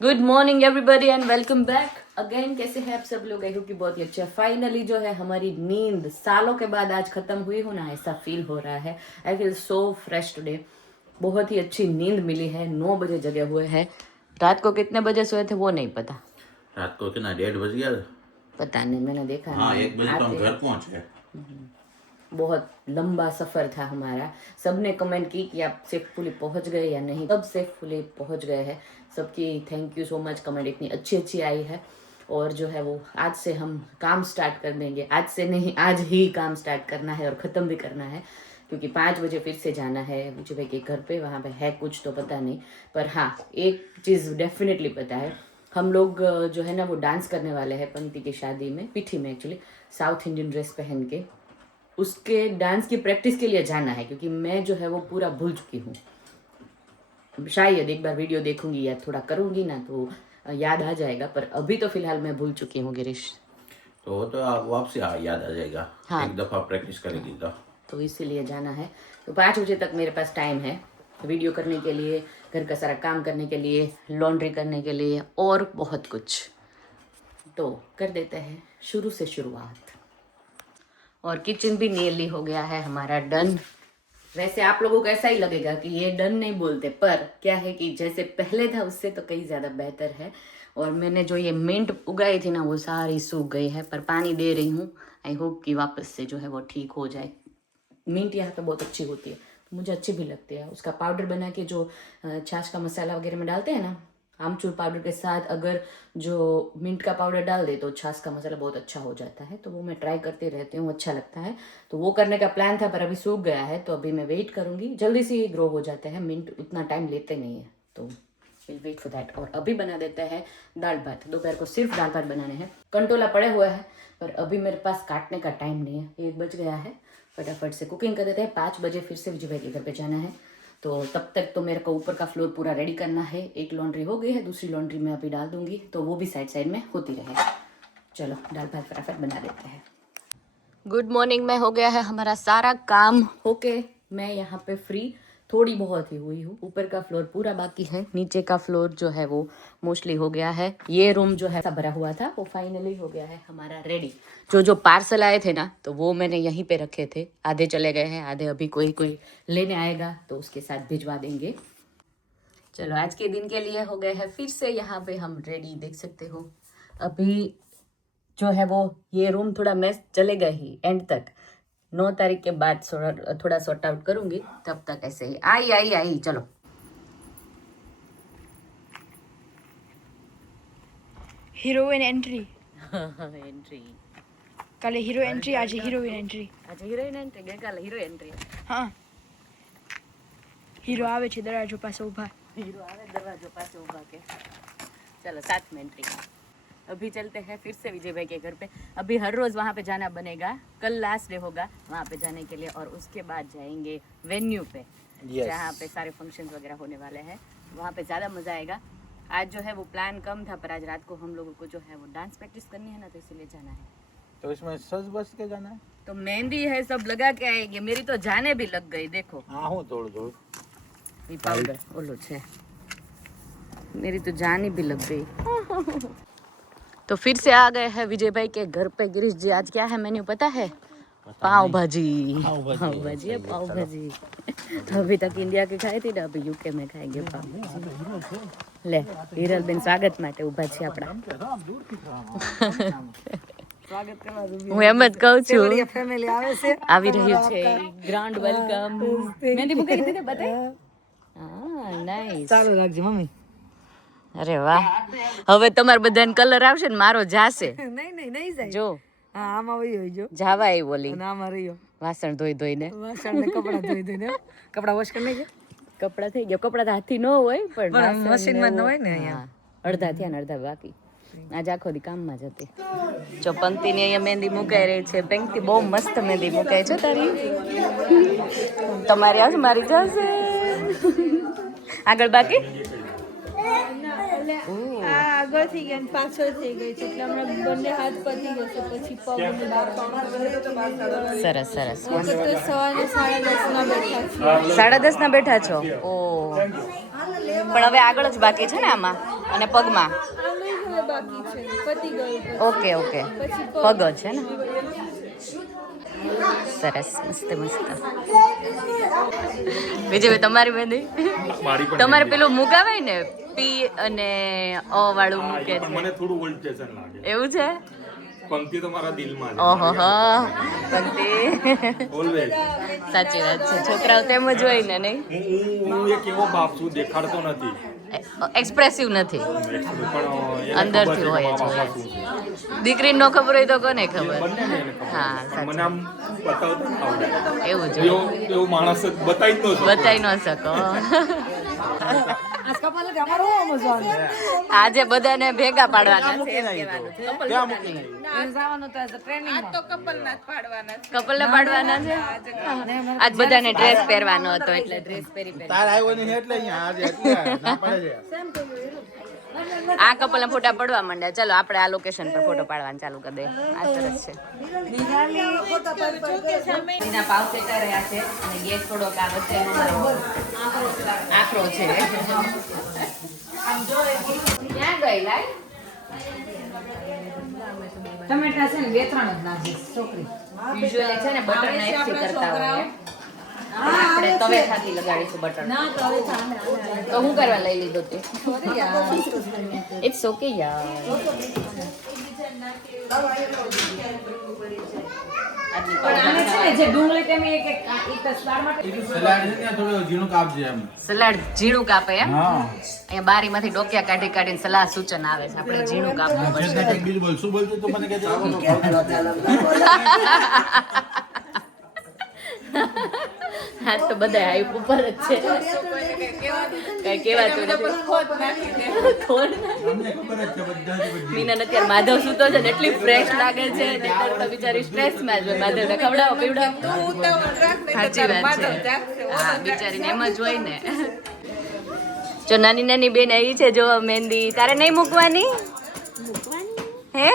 Good morning everybody and welcome back again. कैसे हैं आप सब लोग? आई होप कि बहुत ही अच्छे। फाइनली जो है हमारी नींद सालों के बाद आज खत्म हुई हो ना, ऐसा फील हो रहा है। I feel so fresh today. बहुत ही अच्छी नींद मिली है। 9 बजे जगे हुए हैं। रात को कितने बजे सोए थे वो नहीं पता। रात को कितना 1:30 बज गया था। पता नहीं, मैंने देखा हाँ, नहीं। 1 बजे तो हम घर पहुंचे। बहुत लंबा सफ़र था हमारा। सबने कमेंट की कि आप सेफुली पहुंच गए या नहीं। सब सेफुली पहुंच गए हैं। सबकी thank you so much. Comment इतनी अच्छी अच्छी आई है। और जो है वो आज से हम काम स्टार्ट कर देंगे। आज से नहीं, आज ही काम स्टार्ट करना है और ख़त्म भी करना है, क्योंकि 5 बजे फिर से जाना है मुझे भाई के घर पे। वहाँ पे है कुछ तो पता नहीं, पर हाँ एक चीज़ डेफिनेटली पता है। हम लोग जो है ना वो डांस करने वाले हैं पंक्ति की शादी में, पीठी में एक्चुअली, साउथ इंडियन ड्रेस पहन के। उसके डांस की प्रैक्टिस के लिए जाना है, क्योंकि मैं जो है वो पूरा भूल चुकी हूँ। शायद एक बार वीडियो देखूंगी या थोड़ा करूंगी ना तो याद आ जाएगा, पर अभी तो फिलहाल मैं भूल चुकी हूँ गिरीश। तो वो तो आप वापसी याद आ जाएगा। हाँ, एक दफा प्रैक्टिस करेगी तो इसीलिए जाना है। तो 5 बजे तक मेरे पास टाइम है वीडियो करने के लिए, घर का सारा काम करने के लिए, लॉन्ड्री करने के लिए और बहुत कुछ। तो कर देते हैं शुरू से शुरुआत। और किचन भी नियरली हो गया है हमारा डन। वैसे आप लोगों को ऐसा ही लगेगा कि ये डन नहीं बोलते, पर क्या है कि जैसे पहले था उससे तो कहीं ज़्यादा बेहतर है। और मैंने जो ये मिंट उगाई थी ना वो सारी सूख गई है, पर पानी दे रही हूँ। आई होप कि वापस से जो है वो ठीक हो जाए। मिंट यहाँ पे बहुत अच्छी होती है, मुझे अच्छी भी लगती है। उसका पाउडर बना के जो छाछ का मसाला वगैरह में डालते हैं ना, आमचूर पाउडर के साथ अगर जो मिंट का पाउडर डाल दे तो छाछ का मसाला बहुत अच्छा हो जाता है। तो वो मैं ट्राई करती रहती हूँ, अच्छा लगता है। तो वो करने का प्लान था, पर अभी सूख गया है, तो अभी मैं वेट करूँगी। जल्दी से ही ग्रो हो जाते हैं, मिंट उतना टाइम लेते नहीं है, तो विल वेट फॉर दैट। और अभी बना देते हैं दाल भात। दोपहर को सिर्फ दाल भात बनाने हैं। कंटोला पड़े हुआ है, पर अभी मेरे पास काटने का टाइम नहीं है। 1 बज गया है, फटाफट से कुकिंग कर देते हैं। 5 बजे फिर से विजय भाई के घर पे जाना है, तो तब तक तो मेरे को ऊपर का फ्लोर पूरा रेडी करना है। एक लॉन्ड्री हो गई है, दूसरी लॉन्ड्री में अभी डाल दूंगी, तो वो भी साइड साइड में होती रहे। चलो दाल भात फटाफट बना देते हैं। गुड मॉर्निंग में हो गया है हमारा सारा काम होके मैं यहाँ पे फ्री थोड़ी बहुत ही हुई हूँ। ऊपर का फ्लोर पूरा बाकी है, नीचे का फ्लोर जो है वो मोस्टली हो गया है। ये रूम जो है भरा हुआ था वो फाइनली हो गया है हमारा रेडी। जो पार्सल आए थे ना तो वो मैंने यहीं पे रखे थे। आधे चले गए हैं, आधे अभी कोई कोई लेने आएगा तो उसके साथ भिजवा देंगे। चलो आज के दिन के लिए हो गए हैं फिर से यहाँ पे हम रेडी, देख सकते हो। अभी जो है वो ये रूम थोड़ा मेस चलेगा ही एंड तक। 9 तारीख के बाद थोड़ा सॉर्ट आउट करूंगी, तब तक ऐसे ही आई। चलो હિરોઈન એન્ટ્રી એન્ટ્રી કાલે હીરો એન્ટ્રી આજે હિરોઈન એન્ટ્રી આજે હિરોઈન એન્ટ્રી, ગઈકાલે હીરો એન્ટ્રી. હા હીરો આવે છે દરવાજો પાસે ઊભા. हीरो आवे दरवाजों पास उभा के। चलो 7 में एंट्री। अभी चलते हैं फिर से विजय भाई के घर पे। अभी हर रोज वहाँ पे जाना बनेगा। कल लास्ट डे होगा वहाँ पे जाने के लिए, और उसके बाद जाएंगे वेन्यू पे जहाँ पे सारे फंक्शंस वगैरह होने वाले हैं। वहाँ पे ज़्यादा मज़ा आएगा। आज जो है वो प्लान कम था, पर आज रात को हम लोगों को जो है वो डांस प्रैक्टिस करनी है ना, तो इसीलिए जाना है। तो इसमें सज बस के जाना है। तो मेहंदी है, सब लगा के आएंगे। मेरी तो जाने भी लग गई, देखो। हाँ हूँ थोड़ा ये पाउडर ओलो छे, मेरी तो जान भी लग गई। तो फिर से आ गए हैं विजय भाई के घर पे। गिरीश जी आज क्या है मेन्यू पता है? पाव भाजी। पाव भाजी अभी तक इंडिया के खाई थी ना, अभी यूके में खाएंगे पाव भाजी। ले હિરલ બેન સ્વાગત માટે ઊભા છે આપણા। હું એમ જ કહું છું, ફેમિલી આવે છે આવી રહ્યું છે ગ્રાન્ડ વેલકમ। મહેંદી મૂકી દીધી બતાય? હા નાઈસ, ચાલુ રાખજો મમ્મી. અરે વાહ, હવે તમારે બધાને કલર આવશે ને મારો જાશે। નહીં જાય. જો હા આમાં વહી હોય જો જાવા આવી બોલી અને આમાં રહ્યો વાસણ ધોઈ ધોઈને। વાસણ ને કપડા ધોઈ ધોઈને કપડા વોશ કરી લેજે. કપડા થઈ ગયા, કપડા તો હાથથી ન હોય પણ વાસણ મશીનમાં ને ન હોય ને હા, અહીંયા. અડધા થયા ને અડધા બાકી। આજ આખો દી કામમાં જ હતી। જો પંક્તિની અહીંયા મહેંદી મુકાઈ રહી છે। પંક્તિ બહુ મસ્ત મહેંદી મુકાય છે તારી। તમારી આવશે, મારી જશે। આગળ બાકી આ આગળ થઈ ગયા ને પાછળ થઈ ગઈ છે એટલે હમણાં બંને હાથ પતી જશે પછી પગ સરસ સરસ। તો સવારે 10:30 ના બેઠા છે 10:30 ના બેઠા છો? ઓ પણ હવે આગળ જ બાકી છે ને આમાં? અને પગમાં આમ નહીં હવે બાકી છે પતી ગયું પછી. ઓકે ઓકે પછી પગ જ છે ને સરસ મસ્ત મસ્ત બીજું ભાઈ તમારી મહેંદી તમારે પેલું મુકાવાય ને પી અને અ વાળું મૂકે છે મને થોડું ઓલ્ડ ફેશન લાગે એવું છે પંક્તિ તો મારા દિલમાં ઓહો હો પંક્તિ ઓલવેઝ સાચી વાત છે છોકરાઓ તેમ જ હોય ને નહીં હું એક એવો બાપ છું દેખાડતો નથી એક્સપ્રેસિવ નથી પણ અંદરથી હોય જ હોય જ. દીકરીને નો ખબર હોય તો કોને ખબર બંને હા મને આમ બતાવતા ના આવડે એવું જ એવો માણસ જ બતાવી જ ન શકું. બતાવી ન શકો આજે બધાને ભેગા પાડવાના છે એમ કહેવાનું છે. કપલને પાડવાના છે આજ બધાને ડ્રેસ પહેરવાનો હતો એટલે ડ્રેસ પહેરી તાર આવ્યો નહીં એટલે અહીંયા આજે એટલે ના પડે છે આ કપલના ફોટા પડવા માંડ્યા ચાલો આપણે આ લોકેશન પર ફોટો પાડવાનું ચાલુ કરી દઈએ આ સરસ છે એના પાવ સેટા રહ્યા છે અને ગેસ થોડોક આ વચ્ચે આખરો છે ક્યાં ગઈ લાય ટમેટા છે ને 2-3 જ નાખીશ છોકરી યુઝ્યુઅલી છે ને બટર નાઈફ થી કરતા હોય આપણે તવેથાથી લગાડીશું બટર તો હું કરવા લઈ લીધો તે ઇટ્સ ઓકે યાર પણ આને છે ને જે ડુંગળી તમે એક સલાડ માટે સલાડ છે ને થોડું ઝીણું કાપજે એમ સલાડ ઝીણું કાપે એમ હા અહીંયા બારીમાંથી ડોકિયા કાઢી કાઢીને સલાહ સૂચન આવે છે આપણે ઝીણું કાપવું પડશે કંઈક બીજું બોલ શું બોલતું તું મને કહેજે હા તો બધા હાઈપ ઉપર જ છે કઈ કહેવાતું નથી ખોટ અમને ખબર જ છે બધાની બધી મીના અત્યારે માધવ સૂતો છે ને એટલી ફ્રેશ લાગે છે નહીંતર તો બિચારી સ્ટ્રેસમાં જ હોય માધવને ખવડાવો પીવડાવો સાચી વાત છે હા બિચારીને એમ જ હોય ને જો નાની નાની બેન આવી છે જો મહેંદી તારે નહીં મૂકવાની હે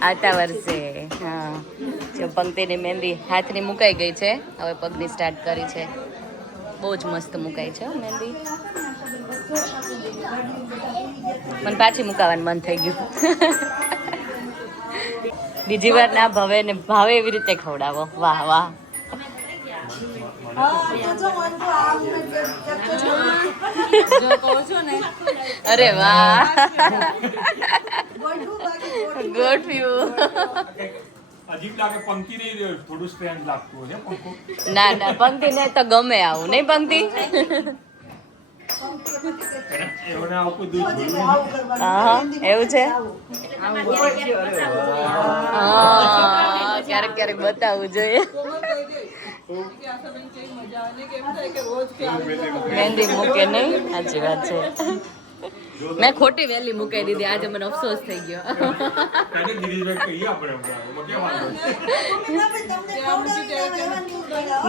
આવતા વર્ષે હા જો પંક્તિની મહેંદી હાથની મુકાઈ ગઈ છે હવે પગની સ્ટાર્ટ કરી છે બહુ જ મસ્ત મુકાઈ છે હો મહેંદી મને પાછી મુકાવાનું મન થઈ ગયું બીજી વાર ના ભાવે ને ભાવે એવી રીતે ખવડાવો વાહ વાહ અરે વાહ ગોઠવ્યું અજીબ લાગે પંક્તિ નહીં થોડું સ્ટ્રેન્ડ લાગતું હોય પંખો ના ના પંક્તિ ને તો ગમે આવું નહીં પંક્તિ એઓને આવું કોઈ દૂધ જોયું હા એવું છે હા ક્યારેક ક્યારેક બતાવવું જોઈએ મહેંદી મૂકે નહીં સાચી વાત છે મેં ખોટી વહેલી મુકાઈ દીધી આજે મને અફસોસ થઈ ગયો તાકે ગિરીશભાઈ કહીએ આપણે એમાં કેમ વાંધો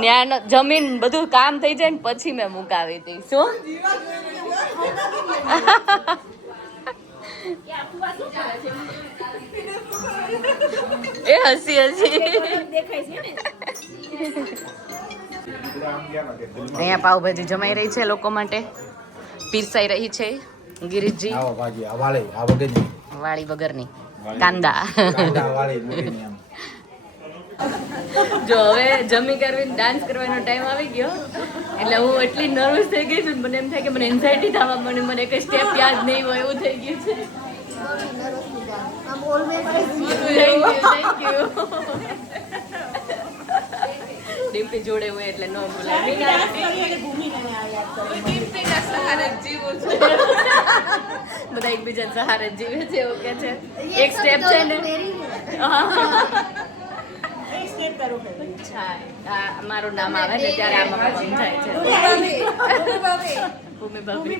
ન્યા જમીન બધું કામ થઈ જાય ને પછી મેં મુકાવી હતી શું એ હસી અહીંયા પાવભાજી જમાઈ રહી છે લોકો માટે પીરસાઈ રહી છે ગિરીશજી આવો ભાજી આ વાળી આ વગરની વાળી વગરની કાંદા કાંદા વાળી મૂકીને એમ જો હવે જમી કરીને ડાન્સ કરવાનો ટાઈમ આવી ગયો એટલે હું એટલી નર્વસ થઈ ગઈ છું મને એમ થાય કે મને એન્ઝાયટી થવા માંડી મને કઈ સ્ટેપ યાદ નહીં હોય એવું થઈ ગયું છે થેન્ક યુ ડિમ્પી જોડે હોય એટલે ન ભૂલાય બધા એકબીજા સહારે જીવે છે એવું કે છે એક સ્ટેપ છે ને મારું નામ આવે ને ત્યારે આમાં સમજાય છે ભૂમિ ભાભી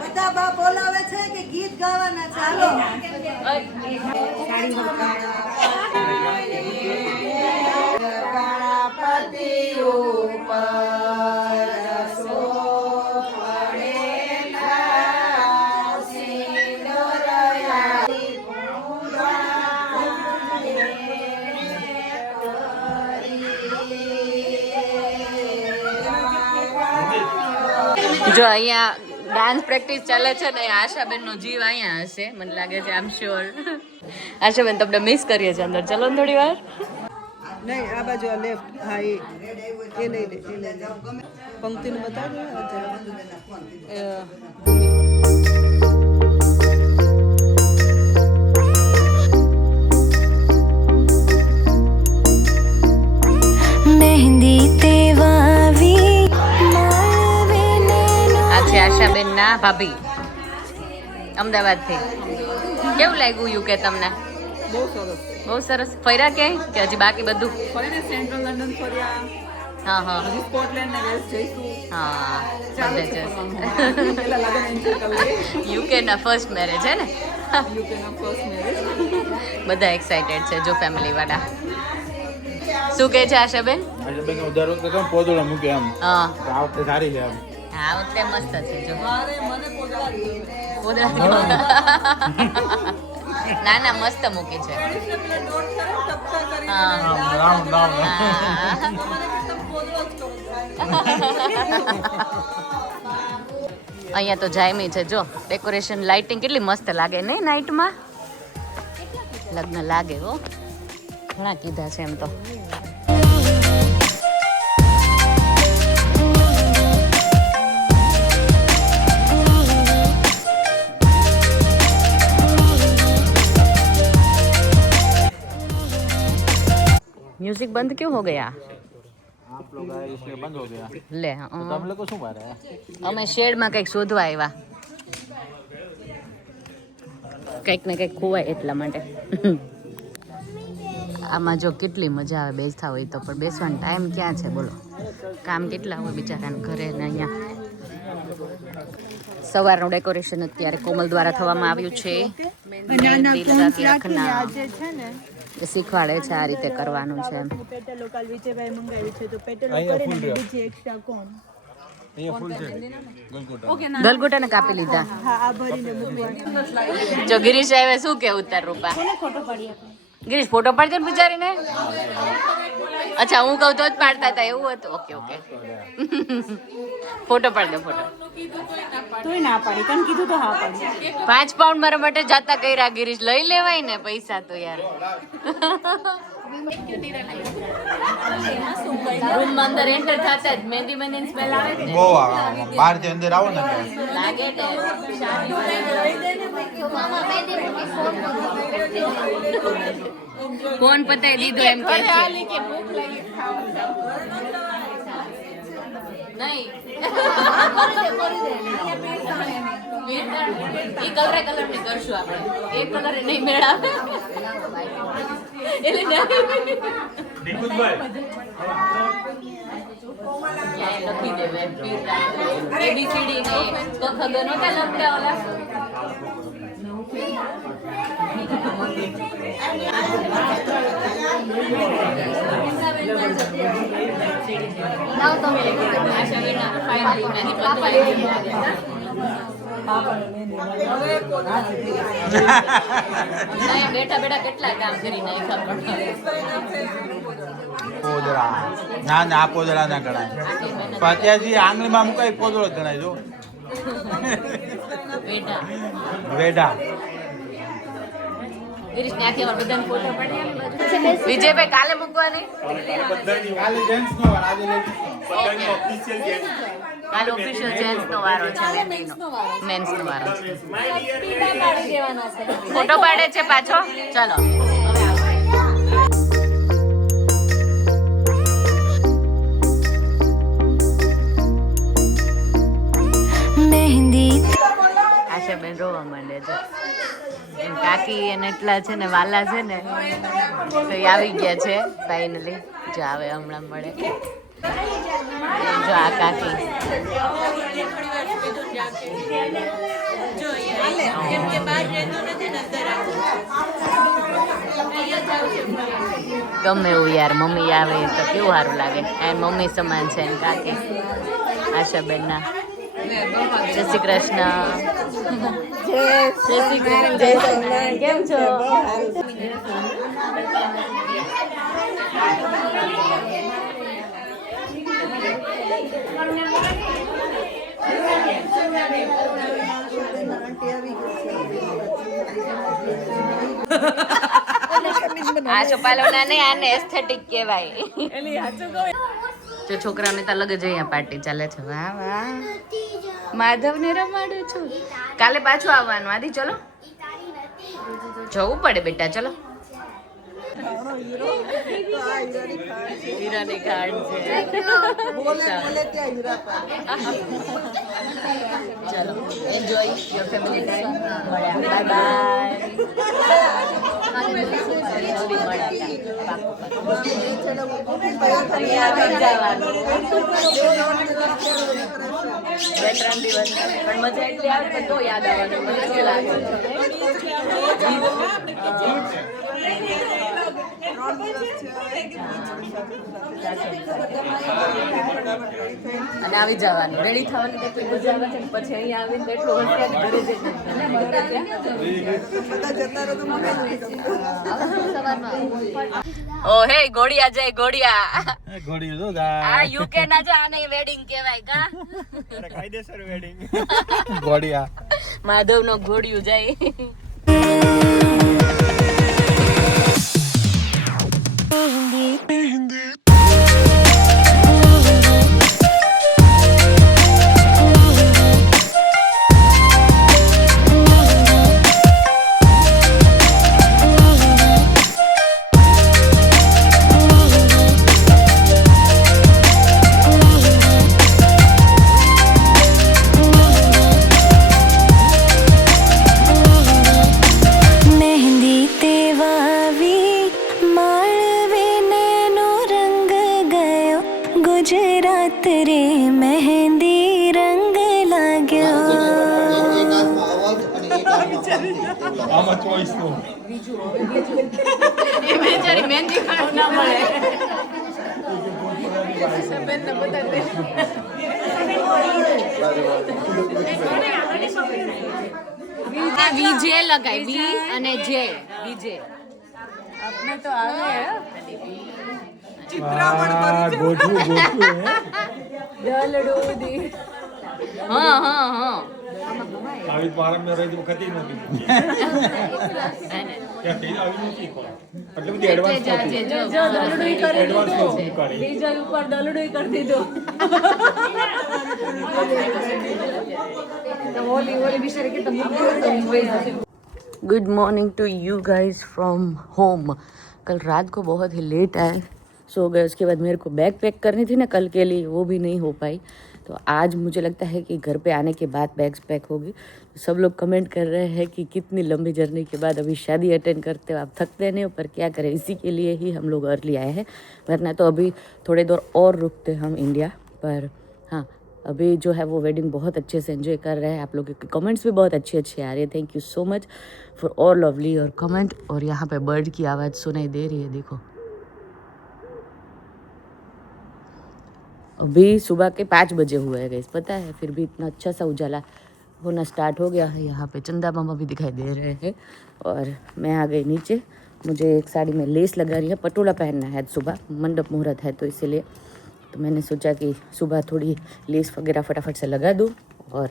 બધા બા બોલાવે છે કે ગીત ગાવાના ચાલો જો અહીંયા ડાન્સ પ્રેક્ટિસ ચાલે છે ને આશાબેન નો જીવ અહીંયા હશે મને લાગે છે આમ શ્યોર આશાબેન તમને મિસ કરીએ છીએ અંદર ચલો ને થોડી વાર નહીં આ બાજુ આ લેફ્ટ હા એ લઈ લે પંક્તિનું બતાવજો મહેંદી તેવાવી આ છે આશાબેન ના ભાભી અમદાવાદ થી કેવું લાગ્યું યુકે તમને બહુ સરસ બહુ સરસ ફર્યા ક્યાંય કે હજી બાકી બધું ફરીને સેન્ટ્રલ લંડન ફર્યા હા હા હજી સ્કોટલેન્ડ ને વેલ્સ જઈશું હા ચાલે છે ફરવાનું. પેલા લગન એન્જોય કરી લઈએ યુકે ના ફર્સ્ટ મેરેજ હે ને યુકેના ફર્સ્ટ મેરેજ બધા એક્સાઇટેડ છે જો ફેમિલી વાળા શું કહે છે આશાબેન એટલે બેન દર વખતે કેમ પોદળો મૂકે એમ હા તો આ વખતે સારી છે એમ આ વખતે મસ્ત છે જો મારે મને પોદળા ના ના મસ્ત મૂકી છે પેલા ડોટ કરે ટપકા કરી હા રાઉન્ડ રાઉન્ડ હા. અહીંયા તો જાયમી છે જો ડેકોરેશન લાઇટિંગ કેટલી મસ્ત લાગે ને નાઇટમાં લગ્ન લાગે હો ઘણા કીધા છે એમ તો म्यूजिक बंद क्यों हो गया आप लोग आए इसलिए बंद हो गया ले तो हम लोग को શું મારે અમે શેડમાં કંઈક શોધવા આવ્યા કંઈક ને કંઈક ખોવાય એટલા માટે આમાં જો કેટલી મજા આવે બેસતા હોય તો પણ બેસવાનો ટાઈમ ક્યાં છે બોલો કામ કેટલા હોય બિચારાને ઘરે ને અહીંયા સવારનું ડેકોરેશન અત્યારે કોમલ દ્વારા થવામાં આવ્યું છે મહેંદી લગાતી આંખના આજે છે ને એ શીખવાડે છે આ રીતે કરવાનું છે એમ પેટે લોકલ વિજયભાઈ મંગાવ્યું છે તો પેટે લોકલ ને બીજી એક્સ્ટ્રા કોણ અહીંયા ફૂલ છે ગલગોટા ગલગોટાને કાપી લીધા હા આ ભરીને મૂકવાનું જો ગિરીશ આવે શું કે ઉત્તર રૂપા ગિરીશ ફોટો પાડજો ને બિચારીને અચ્છા હું કહું તો જ પાડતા હતા એવું હતું ઓકે ઓકે ફોટો પાડ દો ફોટો તોય ના પાડી તને કીધું તો હા પાડી 5 પાઉન્ડ મારા માટે જાતા કર્યા ગિરીશ લઈ લેવાય ને પૈસા તો યાર રૂમ અંદર એન્ટર થતા જ મહેંદી મહેંદી સ્મેલ આવે ને બહુ આવે બહાર થી અંદર આવો ને લાગે ને કોણ પતાય દીધો એમ કે છે નહીં એ કલર ની કરશું આપણે એ કલર નહીં મેળાવે એટલે લખી દેવે ABCD ને તો ખબર નહોતા લખતા ઓલા બેઠા બેઠા કેટલા કામ કરી નાખ્યા પોદળા ના ના આ પોદળા ના ગણાય પણ અત્યારથી આંગળીમાં મુકાય પોદળો જ ગણાય જો બેઠા વેડા વિજયભાઈ કાલે મૂકવાની કાલે જેન્ટ્સ નો વાર આજે લેડીઝ કાલે ઓફિશિયલ જેન્ટ્સ નો વારો છે મેન્સ નો વારો છે ફોટો પાડે છે પાછો ચલો મહેંદી આશાબેન રોવા માંડે છે એમ કાકી એને એટલા છે ને વાલા છે ને તો એ આવી ગયા છે ફાઇનલી જો આવે હમણાં મળે જો આ કાકી ગમે એવું યાર મમ્મી આવે તો કેવું સારું લાગે આ મમ્મી સમાન છે ને કાકી આશાબેન ના જય શ્રી કૃષ્ણ જય શ્રી કૃષ્ણ કેમ છો આ ચોપાલોના નહીં, આને એસ્થેટિક કહેવાય. જો છોકરાઓને તો અલગ જ અહીંયા પાર્ટી ચાલે છે. વાહ વાહ, માધવને રમાડું છું. કાલે પાછું આવવાનું. આદિ ચલો જવું પડે બેટા, ચલો. હીરાની ખાણ છે. ચલો enjoy your family time. Bye બે 3 દિવસ પણ મજા એટલી આવે કે તો યાદ આવવાનું. મને શું લાગે અને આવી જવાનું, રેડી થવાની તો એટલી મજા આવે છે ને પછી અહીંયા આવીને તો એટલું હોશિયાર ઘરે જઈને ઓ હે ગોળિયા જય ગોળિયા. ઘોડી જો આ યુકે ના જો આને વેડિંગ કહેવાય કા. કાયદેસર વેડિંગ. ઘોડિયા માધવ નો ઘોડિયું જાય. गुजरात रे मेहंदी रंग लाग्यो. આમાં ચોઈસ નો એ બેચારી મહેંદી ખાવા ના મળે. વીજે લગાય, વી અને જે વીજે. આપણે તો આવે હા હા હા આવી બાર મેં રહી વખતે નથી ત્યાં આવી નથી એટલે બધી એડવાન્સ ડીઝલ ઉપર દલડું કરી દીધું. Good morning to you guys from home. कल रात को बहुत ही लेट आए, सो गए. उसके बाद मेरे को बैग पैक करनी थी ना कल के लिए, वो भी नहीं हो पाई. तो आज मुझे लगता है कि घर पे आने के बाद बैग्स पैक होगी. सब लोग कमेंट कर रहे हैं कि कितनी लंबी जर्नी के बाद अभी शादी अटेंड करते हो, आप थकते नहीं हो, पर क्या करें, इसी के लिए ही हम लोग अर्ली आए हैं. वरना तो अभी थोड़े देर और रुकते हम इंडिया. पर हाँ, अभी जो है वो वेडिंग बहुत अच्छे से एंजॉय कर रहे हैं. आप लोगों के कमेंट्स भी बहुत अच्छे अच्छे आ रहे हैं. Thank you so much for all lovely और कमेंट. और यहाँ पे बर्ड की आवाज़ सुनाई दे रही है, देखो. अभी सुबह के 5 बजे हुए हैं गाइस, पता है, फिर भी इतना अच्छा सा उजाला होना स्टार्ट हो गया है. यहाँ पे चंदा मामा भी दिखाई दे रहे हैं. और मैं आ गई नीचे. मुझे एक साड़ी में लेस लगा रही है, पटोला पहनना है सुबह, मंडप मुहूर्त है तो इसीलिए. तो मैंने सोचा कि सुबह थोड़ी लेस वगैरह फटाफट से लगा दूँ और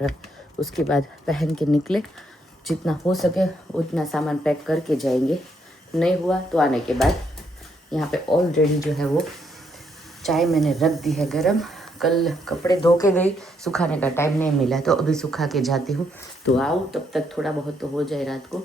उसके बाद पहन के निकले. जितना हो सके उतना सामान पैक करके जाएंगे. नहीं हुआ तो आने के बाद. यहाँ पे ऑलरेडी जो है वो चाय मैंने रख दी है गरम. कल कपड़े धो के गई, सुखाने का टाइम नहीं मिला, तो अभी सुखा के जाती हूँ. तो आओ, तब तक थोड़ा बहुत तो हो जाए रात को.